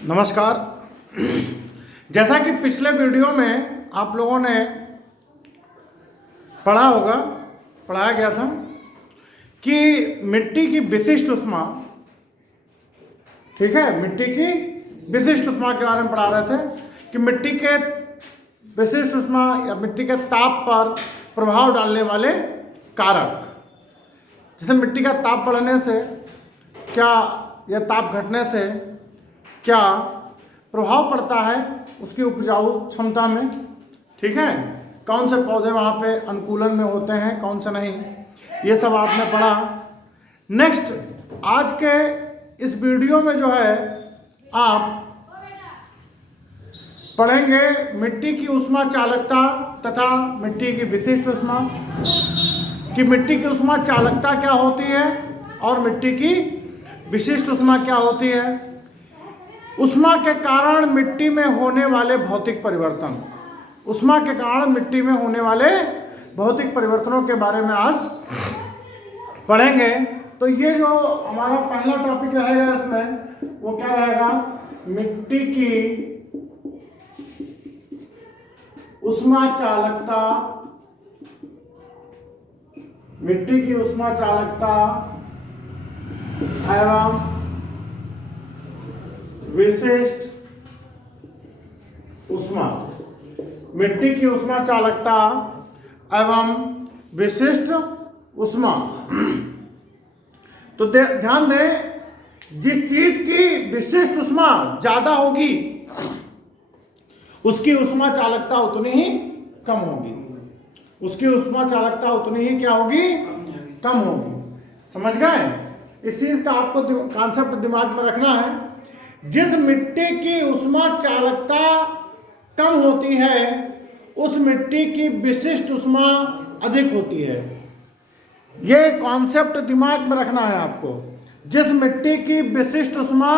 नमस्कार। जैसा कि पिछले वीडियो में आप लोगों ने पढ़ाया गया था कि मिट्टी की विशिष्ट ऊष्मा, ठीक है, मिट्टी की विशिष्ट ऊष्मा के बारे में पढ़ा रहे थे कि मिट्टी के विशिष्ट ऊष्मा या मिट्टी के ताप पर प्रभाव डालने वाले कारक, जैसे मिट्टी का ताप बढ़ने से क्या या ताप घटने से क्या प्रभाव पड़ता है उसकी उपजाऊ क्षमता में, ठीक है, कौन से पौधे वहाँ पे अनुकूलन में होते हैं, कौन से नहीं, ये सब आपने पढ़ा। नेक्स्ट आज के इस वीडियो में जो है आप पढ़ेंगे मिट्टी की ऊष्मा चालकता तथा मिट्टी की विशिष्ट ऊष्मा, कि मिट्टी की ऊष्मा चालकता क्या होती है और मिट्टी की विशिष्ट ऊष्मा क्या होती है, ऊष्मा के कारण मिट्टी में होने वाले भौतिक परिवर्तन, ऊष्मा के कारण मिट्टी में होने वाले भौतिक परिवर्तनों के बारे में आज पढ़ेंगे। तो ये जो हमारा पहला टॉपिक रहेगा इसमें वो क्या रहेगा, मिट्टी की ऊष्मा चालकता, मिट्टी की ऊष्मा चालकता एवं विशिष्ट ऊष्मा, मिट्टी की ऊष्मा चालकता एवं विशिष्ट ऊष्मा। तो ध्यान दें, जिस चीज की विशिष्ट ऊष्मा ज्यादा होगी उसकी ऊष्मा चालकता उतनी ही कम होगी, उसकी ऊष्मा चालकता उतनी ही क्या होगी, कम होगी। समझ गए? इस चीज का आपको कॉन्सेप्ट दिमाग में रखना है। जिस मिट्टी की ऊष्मा चालकता कम होती है उस मिट्टी की विशिष्ट ऊष्मा अधिक होती है। यह कॉन्सेप्ट दिमाग में रखना है आपको। जिस मिट्टी की विशिष्ट ऊष्मा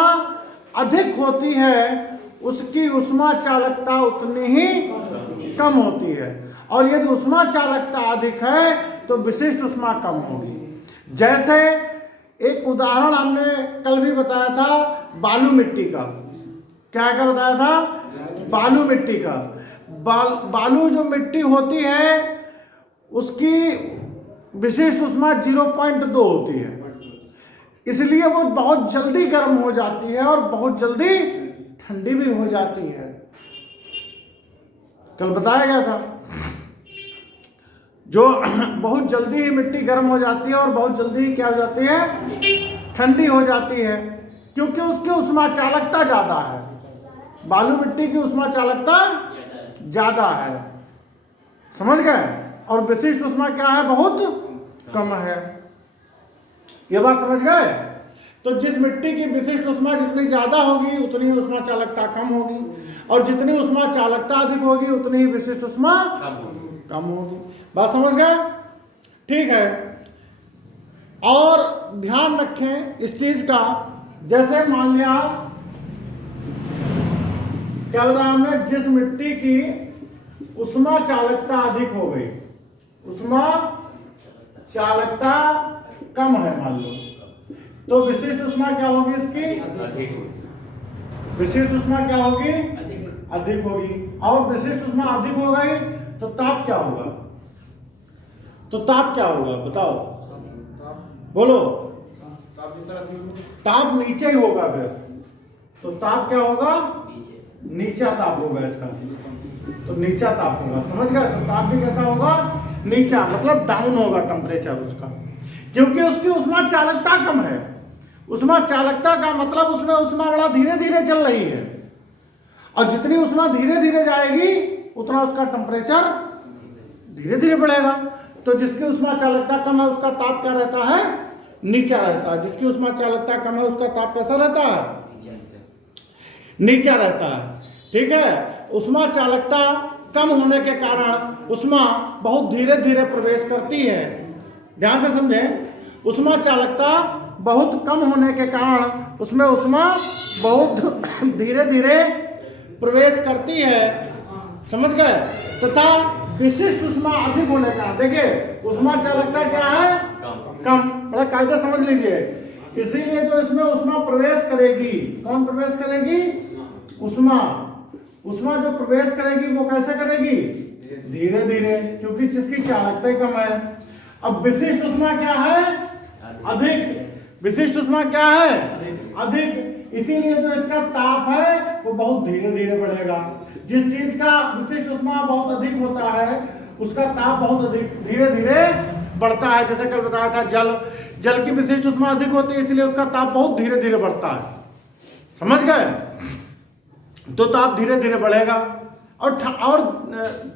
अधिक होती है उसकी ऊष्मा चालकता उतनी ही कम होती है, और यदि ऊष्मा चालकता अधिक है तो विशिष्ट ऊष्मा कम होगी। जैसे एक उदाहरण हमने कल भी बताया था बालू मिट्टी का। क्या बताया था? बालू मिट्टी का। बालू जो मिट्टी होती है उसकी विशिष्ट ऊष्मा 0.2 होती है, इसलिए वो बहुत जल्दी गर्म हो जाती है और बहुत जल्दी ठंडी भी हो जाती है। कल बताया गया था जो बहुत जल्दी मिट्टी गर्म हो जाती है और बहुत जल्दी क्या हो जाती है, ठंडी हो जाती है, क्योंकि उसकी ऊष्मा चालकता ज्यादा है। बालू मिट्टी की ऊष्मा चालकता ज्यादा है, समझ गए? और विशिष्ट ऊष्मा क्या है, बहुत कम है। ये बात समझ गए? तो जिस मिट्टी की विशिष्ट ऊष्मा जितनी ज्यादा होगी उतनी ऊष्मा चालकता कम होगी, और जितनी ऊष्मा चालकता अधिक होगी उतनी ही विशिष्ट ऊष्मा कम होगी। बात समझ गए? ठीक है। और ध्यान रखें इस चीज का, जैसे मान लिया क्या बताया हमने, जिस मिट्टी की ऊष्मा चालकता अधिक हो गई, ऊष्मा चालकता कम है मान लो, तो विशिष्ट ऊष्मा क्या होगी इसकी, विशिष्ट ऊष्मा क्या होगी, अधिक होगी। और विशिष्ट ऊष्मा अधिक हो गई तो ताप क्या होगा, तो ताप क्या होगा बताओ, बोलो? ताप नीचे ही होगा फिर, तो ताप क्या होगा, नीचा ताप होगा इसका, तो नीचा ताप होगा। समझ गए? तो ताप भी कैसा होगा, नीचा, मतलब डाउन होगा टेम्परेचर उसका, क्योंकि उसकी ऊष्मा चालकता कम है। ऊष्मा चालकता का मतलब उसमें ऊष्मा बड़ा धीरे धीरे चल रही है, और जितनी ऊष्मा धीरे धीरे जाएगी उतना उसका टेम्परेचर धीरे धीरे बढ़ेगा। तो जिसकी ऊष्मा चालकता कम है उसका ताप क्या रहता है, नीचा रहता है। जिसकी ऊष्मा चालकता कम है उसका ताप कैसा रहता है, नीचा रहता है। ठीक है? ऊष्मा चालकता कम होने के कारण ऊष्मा बहुत धीरे धीरे प्रवेश करती है। ध्यान से समझें, ऊष्मा चालकता बहुत कम होने के कारण उसमें ऊष्मा बहुत धीरे धीरे प्रवेश करती है। समझ गए? तथा विशिष्ट ऊष्मा अधिक होने का, देखिए ऊष्मा चालकता क्या है, कम। बड़ा कायदा समझ लीजिए, इसीलिए जो इसमें उष्मा प्रवेश करेगी, कौन प्रवेश करेगी? उष्मा। उष्मा जो प्रवेश करेगी वो कैसे करेगी? धीरे धीरे, क्योंकि जिसकी चालकता ही कम है। अब विशिष्ट उष्मा क्या है? अधिक। विशिष्ट उष्मा क्या है? अधिक। इसीलिए जो इसका ताप है वो बहुत धीरे धीरे बढ़ेगा। जिस चीज का विशिष्ट उष्मा बहुत अधिक होता है उसका ताप बहुत अधिक धीरे धीरे बढ़ता है। जैसे कल बताया था, जल की विशिष्ट उष्मा अधिक होती है, इसलिए उसका ताप बहुत धीरे धीरे बढ़ता है। समझ गए? तो ताप धीरे धीरे बढ़ेगा और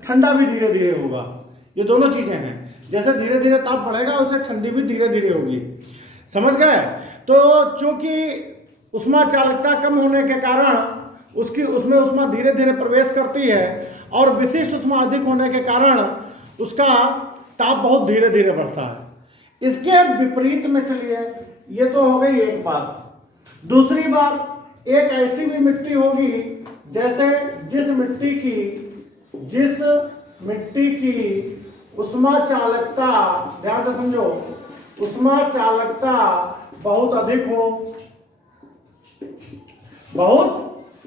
ठंडा भी धीरे धीरे होगा। ये दोनों चीजें हैं, जैसे धीरे धीरे ताप बढ़ेगा वैसे ठंडी भी धीरे धीरे होगी। समझ गए? तो चूंकि उष्मा चालकता कम होने के कारण उसमें उष्मा धीरे धीरे प्रवेश करती है और विशिष्ट उष्मा अधिक होने के कारण उसका ताप बहुत धीरे धीरे बढ़ता है। इसके विपरीत में चलिए, ये तो हो गई एक बात। दूसरी बात, एक ऐसी भी मिट्टी होगी जैसे जिस मिट्टी की उष्मा चालकता, ध्यान से समझो, उष्मा चालकता बहुत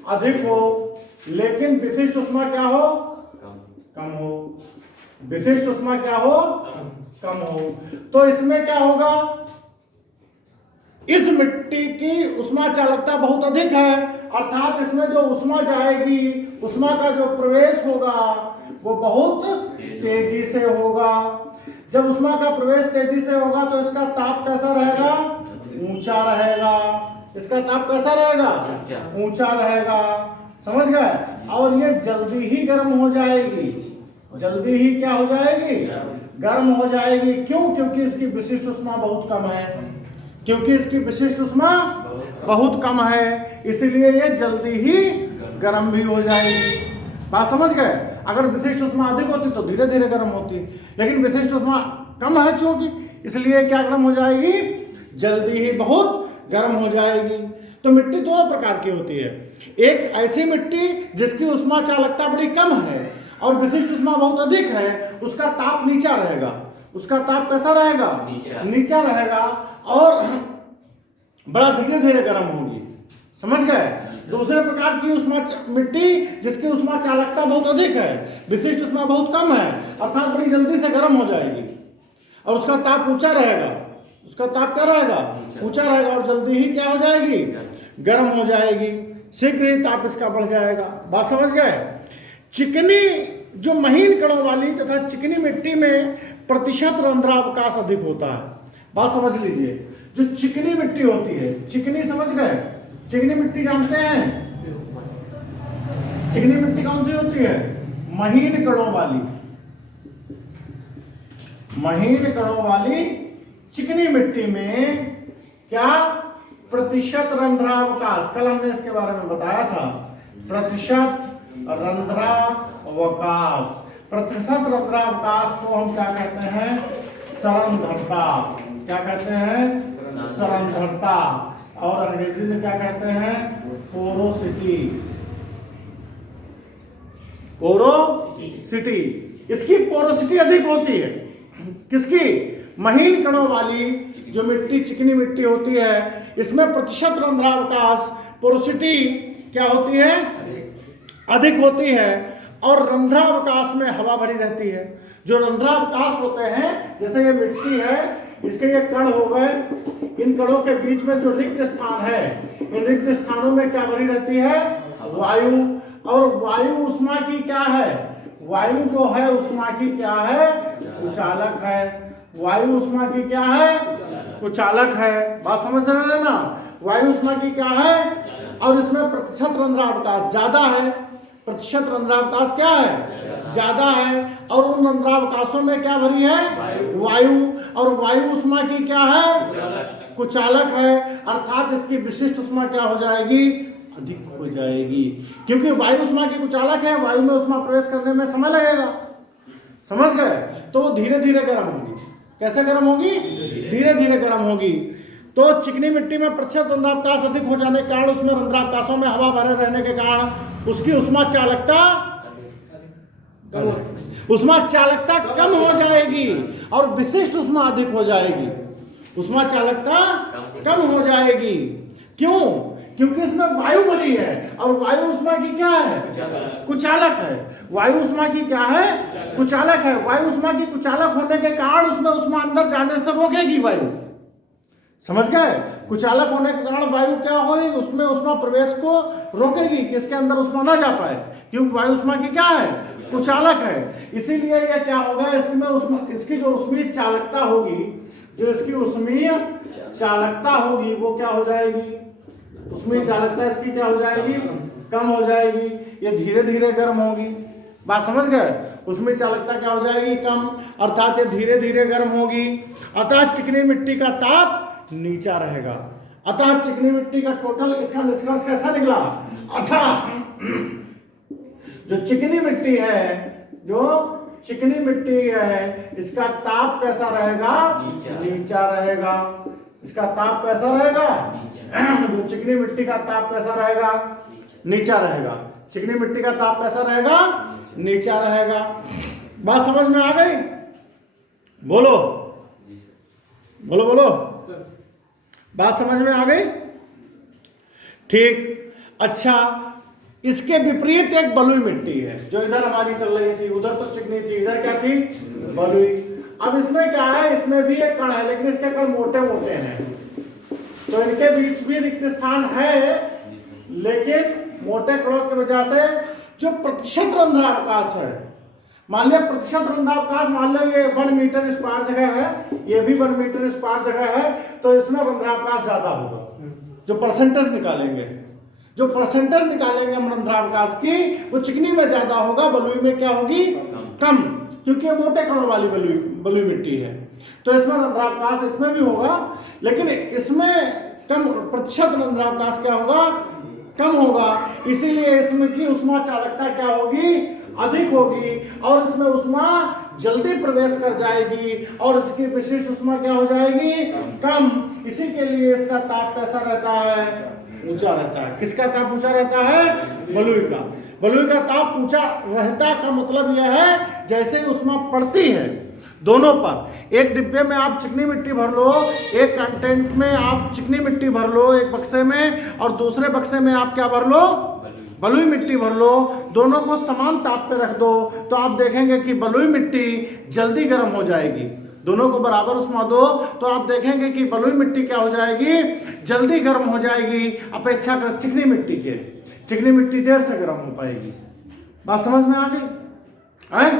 अधिक हो, लेकिन विशिष्ट उष्मा क्या हो? कम हो। विशिष्ट उष्मा क्या हो? कम हो। तो इसमें क्या होगा? इस मिट्टी की उष्मा चालकता बहुत अधिक है, अर्थात इसमें जो उष्मा जाएगी, उष्मा का जो प्रवेश होगा वो बहुत तेजी से होगा। जब उष्मा का प्रवेश तेजी से होगा तो इसका ताप कैसा रहेगा? ऊंचा रहेगा। इसका ताप कैसा रहेगा? ऊंचा रहेगा। समझ गए? और ये जल्दी ही गर्म हो जाएगी। जल्दी ही क्या हो जाएगी? गर्म हो जाएगी। क्यों? क्योंकि इसकी विशिष्ट उष्मा बहुत कम है। क्योंकि इसकी विशिष्ट उष्मा बहुत कम है, इसलिए ये जल्दी ही गर्म भी हो जाएगी। बात समझ गए? अगर विशिष्ट उष्मा अधिक होती तो धीरे धीरे गर्म होती, लेकिन विशिष्ट उष्मा कम है चूंकि, इसलिए क्या गर्म हो जाएगी? जल्दी ही बहुत गर्म हो जाएगी। तो मिट्टी दोनों प्रकार की होती है। एक ऐसी मिट्टी जिसकी उष्मा चालकता बड़ी कम है और विशिष्ट उष्मा बहुत अधिक है, उसका ताप नीचा रहेगा। उसका ताप कैसा रहेगा? नीचा रहेगा और बड़ा धीरे धीरे गर्म होगी। समझ गए? दूसरे प्रकार की उष्मा मिट्टी जिसकी उष्मा चालकता बहुत अधिक है, विशिष्ट उष्मा बहुत कम है, अर्थात बड़ी जल्दी से गर्म हो जाएगी और उसका ताप ऊंचा रहेगा। उसका ताप क्या रहेगा? ऊंचा रहेगा और जल्दी ही क्या हो जाएगी? गर्म हो जाएगी। शीघ्र ही ताप इसका बढ़ जाएगा। बात समझ गए? चिकनी जो महीन कणों वाली तथा चिकनी मिट्टी में प्रतिशत रंध्रावकाश अधिक होता है। बात समझ लीजिए, जो चिकनी मिट्टी होती है, चिकनी समझ गए? चिकनी मिट्टी जानते हैं? चिकनी मिट्टी कौन सी होती है? महीन कणों वाली। महीन कणों वाली चिकनी मिट्टी में क्या? प्रतिशत रंध्रावकाश, कल हमने इसके बारे में बताया था। प्रतिशत रंध्रावकाश, प्रतिशत रंध्रावकाश को हम क्या कहते हैं? सरंध्रता। क्या कहते हैं? सरंध्रता। और अंग्रेजी में क्या कहते हैं? पोरोसिटी। पोरोसिटी। इसकी पोरोसिटी अधिक होती है। किसकी? महीन कणों वाली जो मिट्टी, चिकनी मिट्टी होती है, इसमें प्रतिशत रंध्रावकाश, पोरोसिटी क्या होती है? अधिक होती है और रंध्रावकाश में हवा भरी रहती है। जो रंध्रावकाश होते हैं, जैसे ये मिट्टी है, इसके ये कण हो गए, इन कणों के बीच में जो रिक्त स्थान है, इन रिक्त स्थानों में क्या भरी रहती है? वायु। और वायु उष्मा की क्या है? वायु जो है उष्मा की क्या है? कुचालक है। वायु उष्मा की क्या है? कुचालक है। बात समझ रहे हैं ना? वायु उष्मा की क्या है? और इसमें प्रतिशत रंध्रावकाश ज्यादा है। प्रतिशत रंध्रावकाश क्या है? ज्यादा है। और उन रंध्रावकाशों में क्या भरी है? वायु। और वायु उष्मा की क्या है? कुचालक है। अर्थात इसकी विशिष्ट उष्मा क्या हो जाएगी? अधिक हो जाएगी। क्योंकि वायु उष्मा की कुचालक है, वायु में उष्मा प्रवेश करने में समय लगेगा। समझ गए? तो वो धीरे धीरे गर्म होगी। कैसे गर्म होगी? धीरे धीरे गर्म होगी। तो चिकनी मिट्टी में प्रतिशत रंध्रावकाश अधिक हो जाने के कारण, उसमें रंध्रावकाशों में हवा भरे रहने के कारण उसकी उष्मा चालकता कम हो जाएगी और विशिष्ट उष्मा अधिक हो जाएगी। उष्मा चालकता कम हो जाएगी। क्यों? क्योंकि इसमें वायु भरी है और वायु उष्मा की क्या है? कुचालक है। वायु उष्मा की क्या है? कुचालक है। वायु उष्मा की कुचालक होने के कारण उसमें उष्मा अंदर जाने से रोकेगी वायु। समझ गए? कुचालक होने के कारण वायु क्या होगी? उसमें उष्मा प्रवेश को रोकेगी कि इसके अंदर उष्मा ना जा पाए, क्योंकि वायु उष्मा की क्या है? कुचालक है। इसीलिए यह क्या होगा, इसमें इसकी जो उष्मीय चालकता होगी, जो इसकी उष्मीय चालकता होगी वो क्या हो जाएगी? उष्मीय चालकता इसकी क्या हो जाएगी? कम हो जाएगी। ये धीरे धीरे गर्म होगी। बात समझ गए? उष्मीय चालकता क्या हो जाएगी? कम, अर्थात ये धीरे धीरे गर्म होगी। अतः चिकनी मिट्टी का ताप नीचा रहेगा। अतः चिकनी मिट्टी का टोटल इसका निष्कर्ष कैसा निकला? अतः जो चिकनी मिट्टी है, जो चिकनी मिट्टी है, इसका ताप कैसा रहेगा? नीचा रहेगा। इसका ताप कैसा रहेगा? जो चिकनी मिट्टी का ताप कैसा रहेगा? नीचा रहेगा। चिकनी मिट्टी का ताप कैसा रहेगा? नीचा रहेगा। बात समझ में आ गई? बोलो बोलो बोलो। बात समझ में आ गई? ठीक। अच्छा, इसके विपरीत एक बलुई मिट्टी है जो इधर हमारी चल रही थी। उधर तो चिकनी थी, इधर क्या थी? बलुई। अब इसमें क्या है? इसमें भी एक कण है, लेकिन इसके कण मोटे मोटे हैं, तो इनके बीच भी रिक्त स्थान है, लेकिन मोटे कणों की वजह से जो प्रतिशत रंध्रावकाश है, मान लिया प्रतिशत रंध्रावकाश, मान लो ये 1 मीटर स्क्वायर जगह है, ये भी 1 मीटर स्क्वायर जगह है, तो इसमें रंध्रावकाश ज्यादा होगा। जो परसेंटेज निकालेंगे, जो परसेंटेज निकालेंगे हम रंध्रावकाश की, वो चिकनी में ज्यादा होगा, बलुई में क्या होगी? कम, क्योंकि ये मोटे कणों वाली बलुई मिट्टी है। तो इसमें रंध्रावकाश इसमें भी होगा, लेकिन इसमें कम प्रतिशत रंध्रावकाश क्या होगा? कम होगा। इसीलिए इसमें की उष्मा चालकता क्या होगी? अधिक होगी, और इसमें उष्मा जल्दी प्रवेश कर जाएगी, और इसकी विशिष्ट उष्मा क्या हो जाएगी? कम। इसी के लिए इसका ताप कैसा रहता है? ऊंचा रहता है। किसका ताप ऊंचा रहता है? बलुई का। बलुई का ताप ऊंचा रहता का मतलब यह है जैसे ही उष्मा पड़ती है दोनों पर, एक डिब्बे में आप चिकनी मिट्टी भर लो, एक कंटेंट में आप चिकनी मिट्टी भर लो एक बक्से में, और दूसरे बक्से में आप क्या भर लो? बलुई मिट्टी भर लो। दोनों को समान ताप पे रख दो, तो आप देखेंगे कि बलुई मिट्टी जल्दी गर्म हो जाएगी। दोनों को बराबर उष्मा दो, तो आप देखेंगे कि बलुई मिट्टी क्या हो जाएगी? जल्दी गर्म हो जाएगी, अपेक्षाकृत चिकनी मिट्टी के। चिकनी मिट्टी देर से गर्म हो पाएगी। बात समझ में आ गई? है?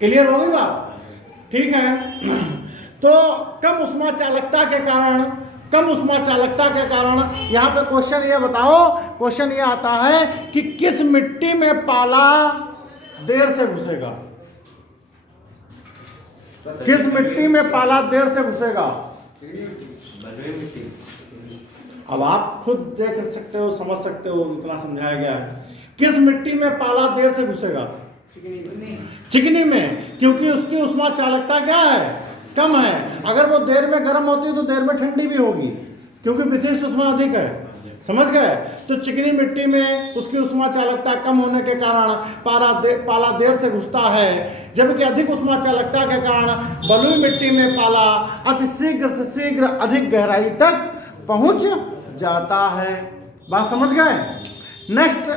क्लियर हो गई बात? ठीक है। तो कम उष्मा चालकता के कारण, कम उष्मा चालकता के कारण यहाँ पे क्वेश्चन ये बताओ, क्वेश्चन ये आता है कि किस मिट्टी में पाला देर से घुसेगा? किस मिट्टी में पाला देर से घुसेगा? अब आप खुद देख सकते हो, समझ सकते हो, इतना समझाया गया है। किस मिट्टी में पाला देर से घुसेगा? चिकनी में, क्योंकि उसकी उष्मा चालकता क्या है? कम है। अगर वो देर में गर्म होती है तो देर में ठंडी भी होगी, क्योंकि विशिष्ट उष्मा अधिक है। समझ गए? तो चिकनी मिट्टी में उसकी उष्मा चालकता कम होने के कारण पाला देर से घुसता है, जबकि अधिक उष्मा चालकता के कारण बलुई मिट्टी में पाला अति शीघ्र से शीघ्र अधिक गहराई तक पहुंच जाता है। बात समझ गए? नेक्स्ट,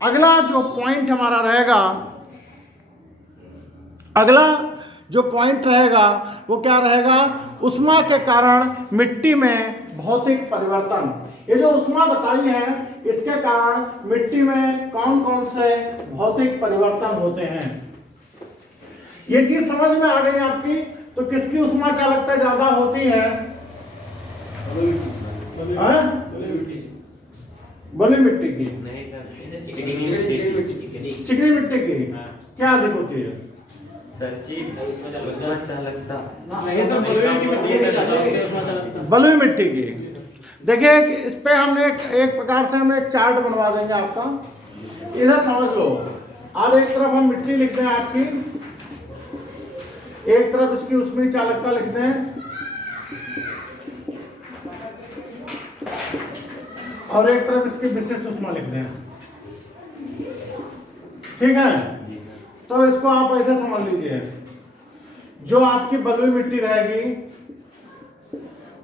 अगला जो पॉइंट हमारा रहेगा, अगला जो पॉइंट रहेगा वो क्या रहेगा? उष्मा के कारण मिट्टी में भौतिक परिवर्तन। ये जो उष्मा बताई है, इसके कारण मिट्टी में कौन कौन से भौतिक परिवर्तन होते हैं, ये चीज समझ में आ गई आपकी? तो किसकी उष्मा चालकता ज्यादा होती है? बलुई मिट्टी की। चिकनी मिट्टी की क्या अधिक होती है? बलुई मिट्टी की। देखिए, इस पे हमने एक प्रकार से हम एक चार्ट बनवा देंगे आपका, इधर समझ लो। और एक तरफ हम मिट्टी लिखते हैं आपकी, एक तरफ इसकी उष्मीय चालकता लिखते हैं, और एक तरफ इसकी विशिष्ट उष्मा लिखते हैं। ठीक है? तो इसको आप ऐसे समझ लीजिए, जो आपकी बलुई मिट्टी रहेगी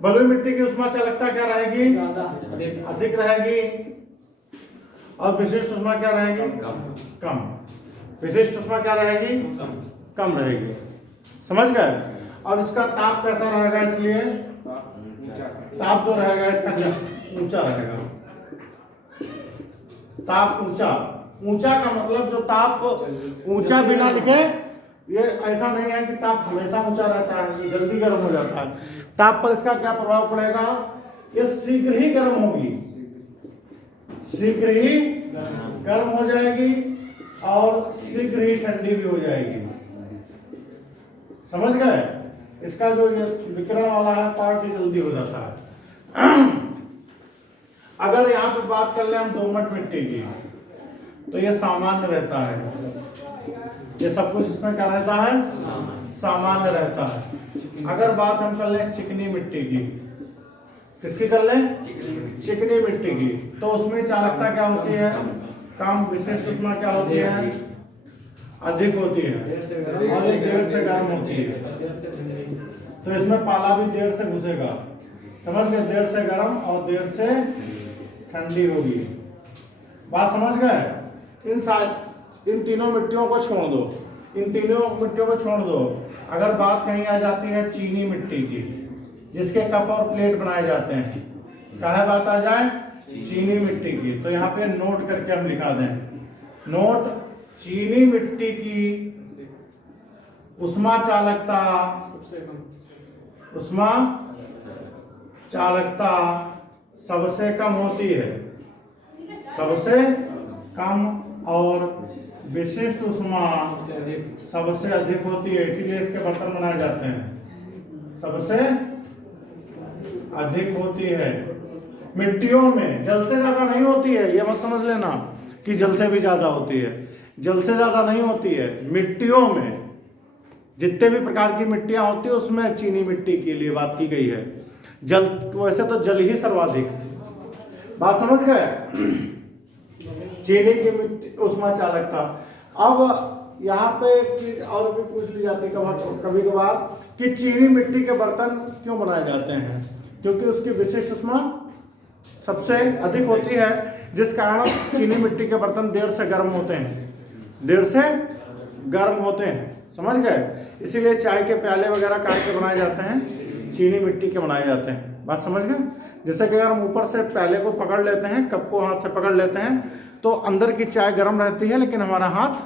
बलुई मिट्टी की उष्मा चालकता क्या रहेगी? अधिक रहेगी। और विशिष्ट उष्मा क्या रहेगी? कम। विशिष्ट उष्मा क्या रहेगी? कम रहेगी। समझ गए? और इसका ताप कैसा रहेगा? इसलिए ताप जो रहेगा इसका ऊंचा रहेगा। ताप ऊंचा। ऊंचा का मतलब जो ताप ऊंचा बिना लिखे, ये ऐसा नहीं है कि ताप हमेशा ऊंचा रहता है, ये जल्दी गर्म हो जाता है। ताप पर इसका क्या प्रभाव पड़ेगा? ये शीघ्र ही गर्म होगी, शीघ्र ही गर्म हो जाएगी और शीघ्र ही ठंडी भी हो जाएगी। समझ गए? इसका जो ये विकिरण वाला है पार्ट जल्दी हो जाता है। अगर यहाँ पे बात कर ले हम दोमट मिट्टी की, तो ये सामान्य रहता है। ये सब कुछ इसमें क्या रहता है? सामान्य रहता है। अगर बात हम कर लें चिकनी मिट्टी की, किसकी कर लें? चिकनी मिट्टी की, तो उसमें चालकता क्या होती है? कम। विशिष्ट उष्मा क्या होती है? अधिक होती है और ये देर से गर्म होती है। तो इसमें पाला भी देर से घुसेगा। समझ गए? देर से गर्म और देर से ठंडी होगी। बात समझ गए? इन तीनों मिट्टियों को छोड़ दो, इन तीनों मिट्टियों को छोड़ दो। अगर बात कहीं आ जाती है चीनी मिट्टी की, जिसके कप और प्लेट बनाए जाते हैं, कहाँ बात आ जाए? चीनी मिट्टी की, तो यहाँ पे नोट करके हम लिखा दें, नोट चीनी मिट्टी की उष्मा चालकता, उष्मा चालकता सबसे कम होती है, सबसे कम, और विशिष्ट उष्मा सबसे अधिक होती है। इसीलिए इसके बर्तन बनाए जाते हैं, सबसे अधिक होती है। मिट्टियों में जल से ज्यादा नहीं होती है, ये मत समझ लेना कि जल से भी ज्यादा होती है। जल से ज्यादा नहीं होती है। मिट्टियों में जितने भी प्रकार की मिट्टियां होती है उसमें चीनी मिट्टी के लिए बात की गई है। जल, वैसे तो जल ही सर्वाधिक। बात समझ गए? चीनी की मिट्टी उष्मा चालकता। अब यहाँ पे एक चीज और भी पूछ ली जाती है कभी कभार कि चीनी मिट्टी के बर्तन क्यों बनाए जाते हैं? क्योंकि उसकी विशिष्ट उष्मा सबसे अधिक होती है, जिस कारण चीनी मिट्टी के बर्तन देर से गर्म होते हैं, देर से गर्म होते हैं। समझ गए? इसीलिए चाय के प्याले वगैरह काट के बनाए जाते हैं, चीनी मिट्टी के बनाए जाते हैं। बात समझ गए? जैसे कि अगर हम ऊपर से प्याले को पकड़ लेते हैं, कप को हाथ से पकड़ लेते हैं, तो अंदर की चाय गर्म रहती है लेकिन हमारा हाथ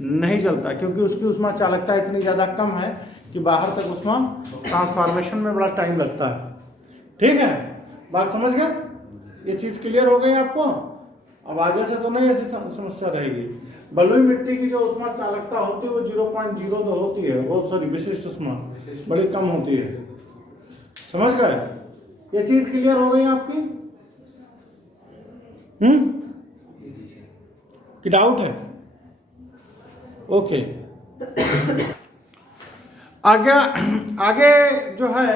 नहीं जलता, क्योंकि उसकी उष्मा चालकता इतनी ज़्यादा कम है कि बाहर तक उष्मा ट्रांसफॉर्मेशन में बड़ा टाइम लगता है। ठीक है? बात समझ गए? ये चीज़ क्लियर हो गई आपको? अब आगे से तो नहीं ऐसी समस्या रहेगी। बलुई मिट्टी की जो उष्मा चालकता होती है वो 0.02 होती है, वो सॉरी विशिष्ट उष्मा बड़ी कम होती है। समझ गए? ये चीज क्लियर हो गई आपकी? कि डाउट है? ओके। आगे जो है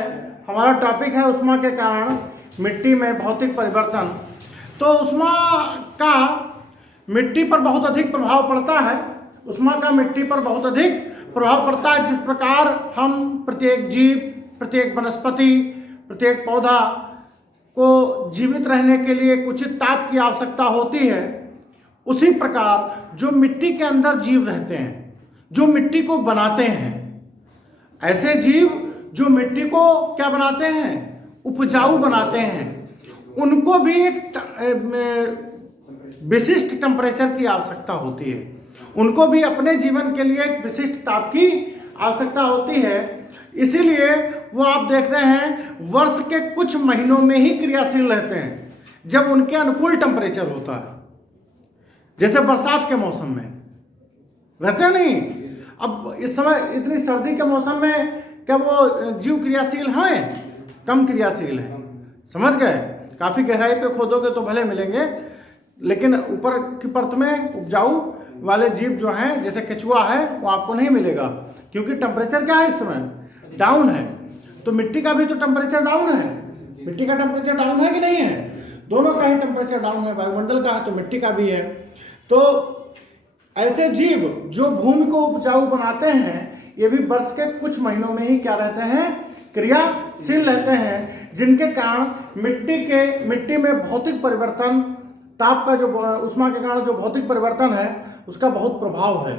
हमारा टॉपिक है उष्मा के कारण मिट्टी में भौतिक परिवर्तन। तो उष्मा का मिट्टी पर बहुत अधिक प्रभाव पड़ता है। उष्मा का मिट्टी पर बहुत अधिक प्रभाव पड़ता है। जिस प्रकार हम प्रत्येक जीव, प्रत्येक वनस्पति, प्रत्येक पौधा को जीवित रहने के लिए एक उचित ताप की आवश्यकता होती है, उसी प्रकार जो मिट्टी के अंदर जीव रहते हैं, जो मिट्टी को बनाते हैं, ऐसे जीव जो मिट्टी को क्या बनाते हैं? उपजाऊ बनाते हैं, उनको भी एक विशिष्ट टेम्परेचर की आवश्यकता होती है। उनको भी अपने जीवन के लिए एक विशिष्ट ताप की आवश्यकता होती है। इसीलिए वो आप देख रहे हैं वर्ष के कुछ महीनों में ही क्रियाशील रहते हैं, जब उनके अनुकूल टेम्परेचर होता है। जैसे बरसात के मौसम में रहते नहीं। अब इस समय इतनी सर्दी के मौसम में क्या वो जीव क्रियाशील हैं? कम क्रियाशील हैं। समझ गए? काफी गहराई पे खोदोगे तो भले मिलेंगे, लेकिन ऊपर की परत में उपजाऊ वाले जीव जो हैं, जैसे केचुआ है, वो आपको नहीं मिलेगा, क्योंकि टेम्परेचर क्या है इस समय? डाउन है। तो मिट्टी का भी तो टेम्परेचर डाउन है। मिट्टी का टेम्परेचर डाउन है कि नहीं है? दोनों का ही टेम्परेचर डाउन है। वायुमंडल का है तो मिट्टी का भी है। तो ऐसे जीव जो भूमि को उपजाऊ बनाते हैं, ये भी वर्ष के कुछ महीनों में ही क्या रहते हैं? क्रियाशील रहते हैं, जिनके कारण मिट्टी में भौतिक परिवर्तन, ताप का जो उष्मा के कारण जो भौतिक परिवर्तन है उसका बहुत प्रभाव है।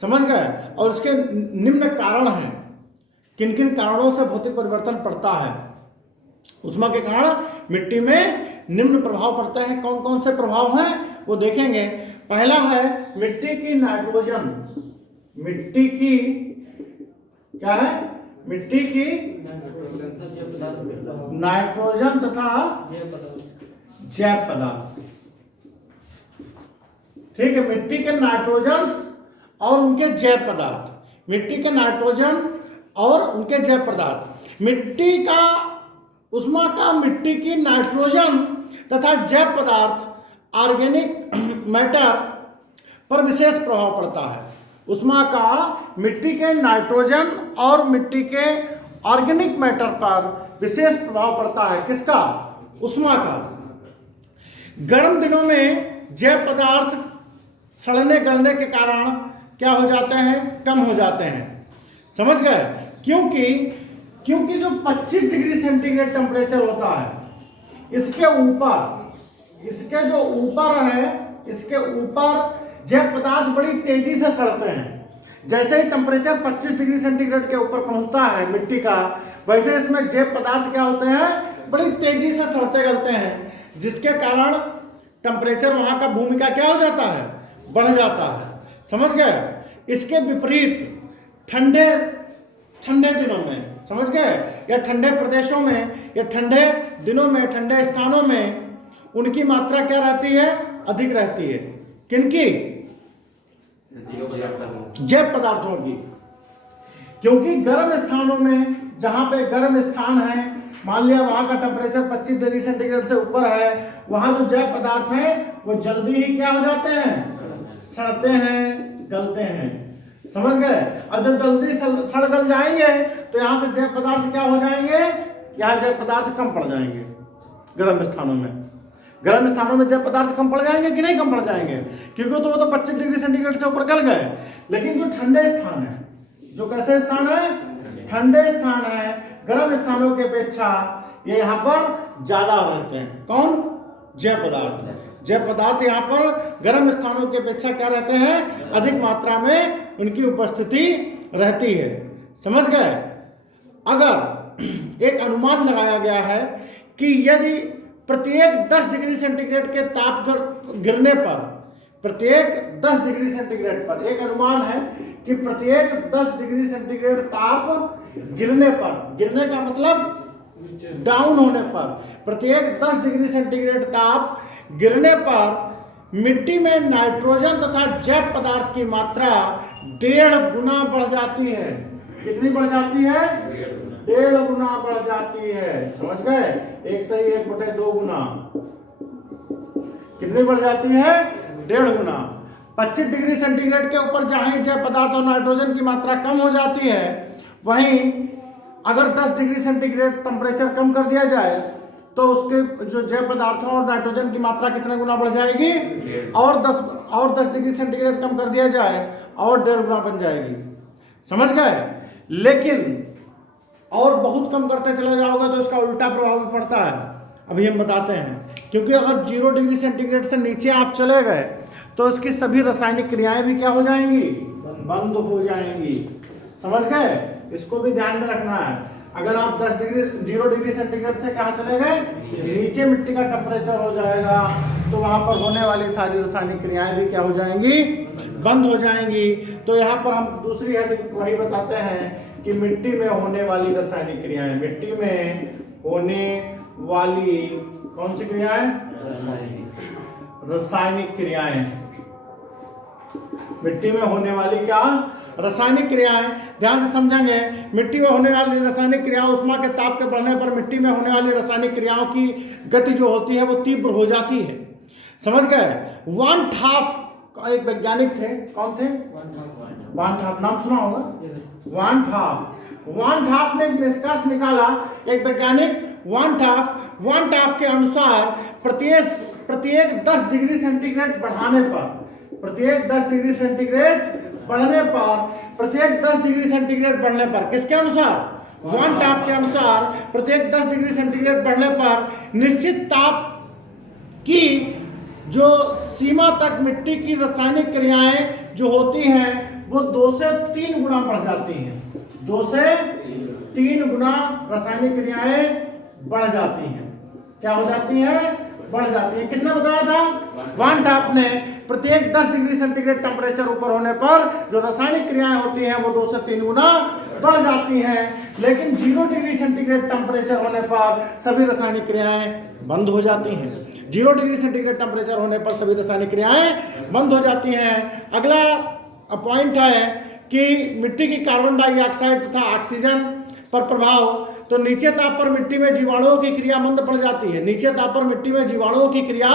समझ गए? और उसके निम्न कारण हैं, किन किन कारणों से भौतिक परिवर्तन पड़ता है उष्मा के कारण मिट्टी में निम्न प्रभाव पड़ते हैं। कौन कौन से प्रभाव हैं वो देखेंगे। पहला है मिट्टी की नाइट्रोजन, मिट्टी की क्या है, मिट्टी की नाइट्रोजन तथा जैव पदार्थ। ठीक है, मिट्टी के नाइट्रोजन और उनके जैव पदार्थ, मिट्टी के नाइट्रोजन और उनके जैव पदार्थ। मिट्टी का उष्मा का मिट्टी की नाइट्रोजन तथा जैव पदार्थ ऑर्गेनिक मैटर पर विशेष प्रभाव पड़ता है। उष्मा का मिट्टी के नाइट्रोजन और मिट्टी के ऑर्गेनिक मैटर पर विशेष प्रभाव पड़ता है। किसका? उष्मा का। गर्म दिनों में जैव पदार्थ सड़ने गलने के कारण क्या हो जाते हैं? कम हो जाते हैं। समझ गए? क्योंकि जो 25 डिग्री सेंटीग्रेड टेम्परेचर होता है, इसके ऊपर जैव पदार्थ बड़ी तेजी से सड़ते हैं। जैसे ही टेम्परेचर 25 डिग्री सेंटीग्रेड के ऊपर पहुंचता है मिट्टी का, वैसे इसमें जैव पदार्थ क्या होते हैं? बड़ी तेजी से सड़ते गलते हैं, जिसके कारण टेम्परेचर वहां का भूमि का क्या हो जाता है? बढ़ जाता है। समझ गए? इसके विपरीत ठंडे दिनों में, समझ गए, या ठंडे प्रदेशों में या ठंडे दिनों में ठंडे स्थानों में उनकी मात्रा क्या रहती है? अधिक रहती है। किनकी? जैव पदार्थों की। क्योंकि गर्म स्थानों में, जहां पे गर्म स्थान है, मान लिया वहां का टेम्परेचर 25 डिग्री सेंटीग्रेड से ऊपर है, वहां जो जैव पदार्थ हैं वो जल्दी ही क्या हो जाते हैं? सड़ते हैं, गलते हैं। समझ गए? और जब जल्दी सड़ गल जाएंगे तो यहाँ से जैव पदार्थ क्या हो जाएंगे? यहाँ जैव पदार्थ कम पड़ जाएंगे। गर्म स्थानों में जैव पदार्थ कम पड़ जाएंगे कि नहीं कम पड़ जाएंगे? क्योंकि तो वो तो 25 डिग्री सेंटीग्रेड से ऊपर गल गए। लेकिन जो ठंडे स्थान है, जो कैसे स्थान है? ठंडे स्थान है, गर्म स्थानों की अपेक्षा ये यहाँ पर ज्यादा रहते हैं। कौन? जैव पदार्थ यहाँ पर गर्म स्थानों की अपेक्षा क्या रहते हैं? अधिक मात्रा में उनकी उपस्थिति रहती है। समझ गए? अगर एक अनुमान लगाया गया है कि यदि प्रत्येक 10 डिग्री सेंटीग्रेड के ताप गिरने पर, प्रत्येक 10 डिग्री सेंटीग्रेड पर, एक अनुमान है कि प्रत्येक 10 डिग्री सेंटीग्रेड ताप गिरने पर, गिरने का मतलब डाउन होने पर, प्रत्येक 10 डिग्री सेंटीग्रेड ताप गिरने पर मिट्टी में नाइट्रोजन तथा जैव पदार्थ की मात्रा 1.5 गुना बढ़ जाती है। कितनी बढ़ जाती है? 1.5 गुना बढ़ जाती है। समझ गए? 1 से 1/2 गुना। कितनी बढ़ जाती है? 1.5 गुना। 25 डिग्री सेंटीग्रेड के ऊपर जहां जैव पदार्थ और नाइट्रोजन की मात्रा कम हो जाती है, वहीं अगर 10 डिग्री सेंटीग्रेड टेम्परेचर कम कर दिया जाए तो उसके जो जैव पदार्थों और नाइट्रोजन की मात्रा कितने गुना बढ़ जाएगी? और 10 डिग्री सेंटीग्रेड कम कर दिया जाए और 1.5 गुना बन जाएगी। समझ गए? लेकिन और बहुत कम करते चले जाओगे तो इसका उल्टा प्रभाव भी पड़ता है। अभी हम बताते हैं। क्योंकि अगर 0 डिग्री सेंटीग्रेड से नीचे आप चले गए तो इसकी सभी रासायनिक क्रियाएं भी क्या हो जाएंगी? बंद हो जाएंगी। समझ गए? इसको भी ध्यान में रखना है। अगर आप 0 डिग्री सेंटीग्रेड से कहाँ चले गए? नीचे मिट्टी का टेम्परेचर हो जाएगा, तो वहां पर होने वाली सारी रासायनिक क्रियाएं भी क्या हो जाएंगी? बंद हो जाएंगी। तो यहाँ पर हम दूसरी हेडिंग वही बताते हैं कि मिट्टी में होने वाली रासायनिक क्रियाएं, मिट्टी में होने वाली कौन सी क्रियाएं? रासायनिक क्रियाएं। मिट्टी में होने वाली क्या? रासायनिक क्रियाएं। ध्यान से समझेंगे। मिट्टी में होने वाली रासायनिक क्रियाएं, उष्मा के ताप के बढ़ने पर मिट्टी में होने वाली रासायनिक क्रियाओं की गति जो होती है वो तीव्र हो जाती है। समझ गए? वान ठाफ एक वैज्ञानिक थे। कौन थे? वान ठाफ, नाम सुना होगा। वान ठाफ ने एक निष्कर्ष निकाला। एक वैज्ञानिक वान ठाफ के अनुसार प्रत्येक 10 डिग्री सेंटीग्रेड बढ़ाने पर, प्रत्येक 10 डिग्री सेंटीग्रेड बढ़ने पर, प्रत्येक 10 डिग्री सेंटीग्रेड बढ़ने पर, किसके अनुसार? वन टाप के अनुसार प्रत्येक 10 डिग्री सेंटीग्रेड बढ़ने पर निश्चित ताप की जो सीमा तक मिट्टी की रासायनिक क्रियाएं जो होती हैं वो 2 से 3 गुना बढ़ जाती हैं। 2 से 3 गुना रासायनिक क्रियाएं बढ़ जाती हैं। क्या हो जाती हैं? बढ़ जाती है। किसने बताया था? वान टाप ने। प्रत्येक 10 डिग्री सेंटीग्रेड टेम्परेचर ऊपर होने पर जो रासायनिक क्रियाएं होती हैं वो 2 से 3 गुना बढ़ जाती हैं, लेकिन 0 डिग्री सेंटीग्रेड टेम्परेचर होने पर सभी रासायनिक क्रियाएं बंद हो जाती हैं। 0 डिग्री सेंटीग्रेड टेम्परेचर होने पर सभी रासायनिक क्रियाएं बंद हो जाती हैं। अगला पॉइंट है कि मिट्टी की कार्बन डाइऑक्साइड तथा ऑक्सीजन पर प्रभाव। तो नीचे ताप पर मिट्टी में जीवाणुओं की क्रिया मंद पड़ जाती है। नीचे ताप पर मिट्टी में जीवाणुओं की क्रिया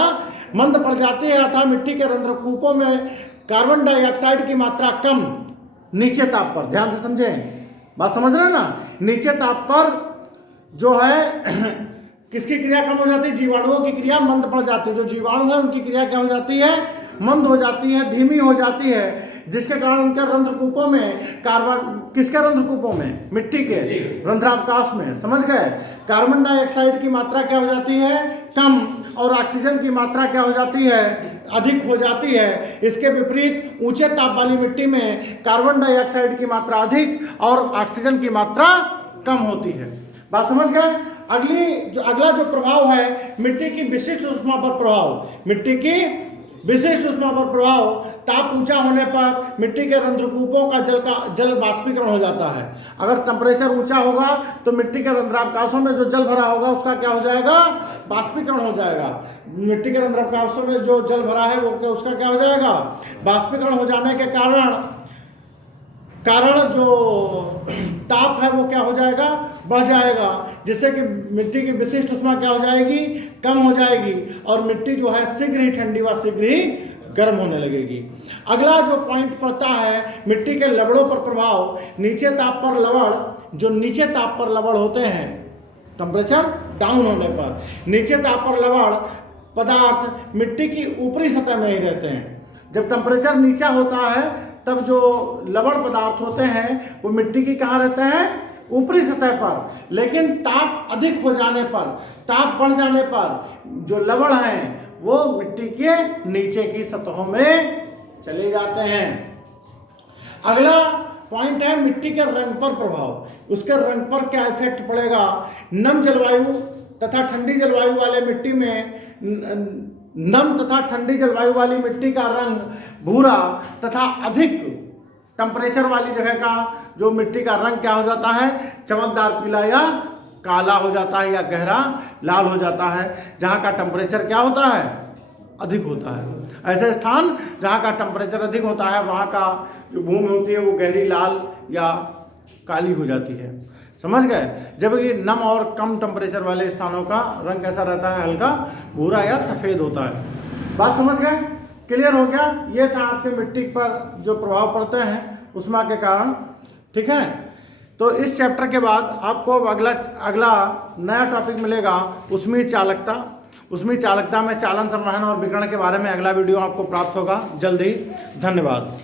मंद पड़ जाती है, अतः मिट्टी के रंध्रकूपों में कार्बन डाइऑक्साइड की मात्रा कम। नीचे ताप पर, ध्यान से समझें, बात समझ रहे हैं ना? नीचे ताप पर जो है किसकी क्रिया कम हो जाती है? जीवाणुओं की क्रिया मंद पड़ जाती है। जो जीवाणु है उनकी क्रिया क्या हो जाती है? मंद हो जाती है, धीमी हो जाती है, जिसके कारण उनके रंध्रकूपों में कार्बन, किसके रंध्रकूपों में? मिट्टी के रंध्रावकाश में, समझ गए? कार्बन डाइऑक्साइड की मात्रा क्या हो जाती है? कम, और ऑक्सीजन की मात्रा क्या हो जाती है? अधिक हो जाती है। इसके विपरीत ऊंचे ताप वाली मिट्टी में कार्बन डाइऑक्साइड की मात्रा अधिक और ऑक्सीजन की मात्रा कम होती है। बात समझ गए? अगला जो प्रभाव है मिट्टी की विशिष्ट ऊष्मा पर प्रभाव। मिट्टी की विशिष्ट ऊष्मा पर प्रभाव। ताप ऊंचा होने पर मिट्टी के रंध्रकूपों का जल बाष्पीकरण हो जाता है। अगर टेम्परेचर ऊंचा होगा तो मिट्टी के रंध्रावकाशों में जो जल भरा होगा उसका क्या हो जाएगा? बाष्पीकरण हो जाएगा। मिट्टी के रंध्रावकाशों में जो जल भरा है वो उसका क्या हो जाएगा? बाष्पीकरण हो जाने के कारण जो ताप है वो क्या हो जाएगा? बढ़ जाएगा, जिससे कि मिट्टी की विशिष्ट ऊष्मा क्या हो जाएगी? कम हो जाएगी, और मिट्टी जो है शीघ्र ही ठंडी व शीघ्र ही गर्म होने लगेगी। अगला जो पॉइंट पड़ता है मिट्टी के लवणों पर प्रभाव। नीचे ताप पर लवण, जो नीचे ताप पर लवण होते हैं टेम्परेचर डाउन होने पर, नीचे ताप पर लवण पदार्थ मिट्टी की ऊपरी सतह में ही रहते हैं। जब टेम्परेचर नीचा होता है तब जो लवण पदार्थ होते हैं वो मिट्टी की कहाँ रहते हैं? ऊपरी सतह पर। लेकिन ताप अधिक हो जाने पर, ताप बढ़ जाने पर जो लवण हैं वो मिट्टी के नीचे की सतहों में चले जाते हैं। अगला पॉइंट है मिट्टी के रंग पर प्रभाव। उसके रंग पर क्या इफेक्ट पड़ेगा? नम जलवायु तथा ठंडी जलवायु वाले मिट्टी में नम तथा ठंडी जलवायु वाली मिट्टी का रंग भूरा तथा अधिक टेम्परेचर वाली जगह का जो मिट्टी का रंग क्या हो जाता है? चमकदार पीला या काला हो जाता है या गहरा लाल हो जाता है, जहाँ का टेम्परेचर क्या होता है? अधिक होता है। ऐसे स्थान जहाँ का टेम्परेचर अधिक होता है वहाँ का जो भूमि होती है वो गहरी लाल या काली हो जाती है, समझ गए? जबकि नम और कम टेम्परेचर वाले स्थानों का रंग कैसा रहता है? हल्का भूरा या सफ़ेद होता है। बात समझ गए? क्लियर हो गया? ये था आपके मिट्टी पर जो प्रभाव पड़ते हैं ऊष्मा के कारण, ठीक है? तो इस चैप्टर के बाद आपको अगला नया टॉपिक मिलेगा, ऊष्मीय चालकता। ऊष्मीय चालकता में चालन, संवहन और विकिरण के बारे में अगला वीडियो आपको प्राप्त होगा जल्द ही। धन्यवाद।